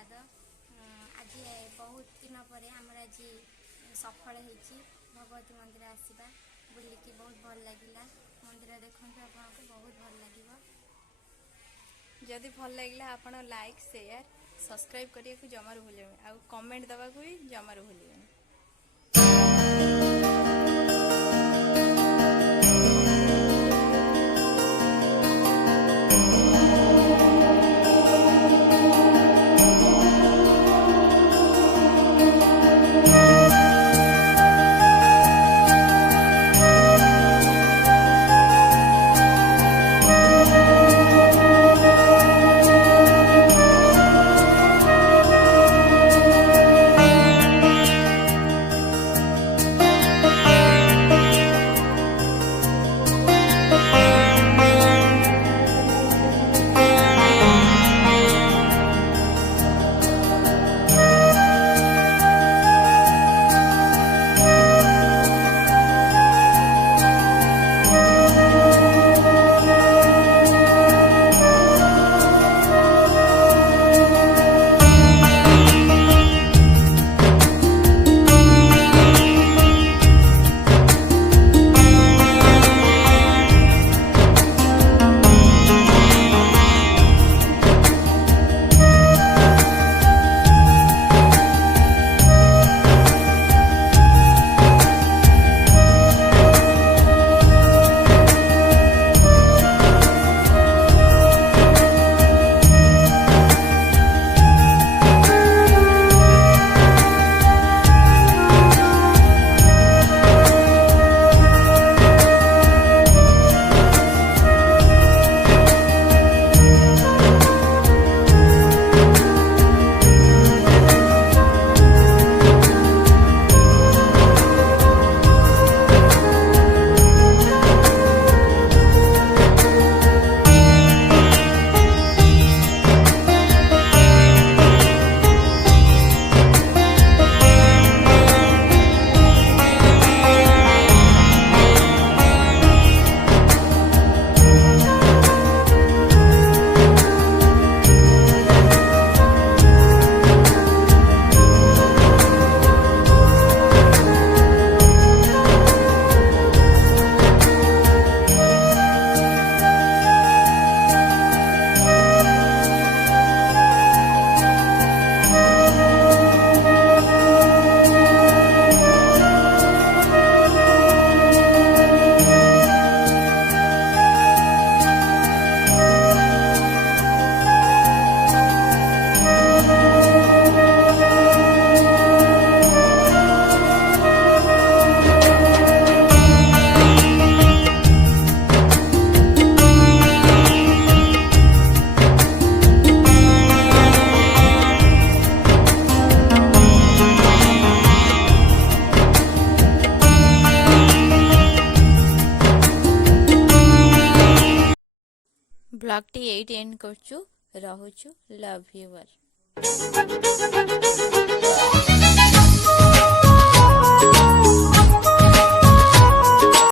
धन्यवाद। आज बहुत दिन पर आमर आज सफल होती भगवती मंदिर आसवा बुलिकी बहुत भल लगे। मंदिर देखो आपको बहुत भल लगे। जदि भल लगे आप लाइक शेयर सब्सक्राइब करने को जमार भूलें आ कमेंट दवा को भी जमार भूलें। Blog T eight and करचु रहुचु love you all.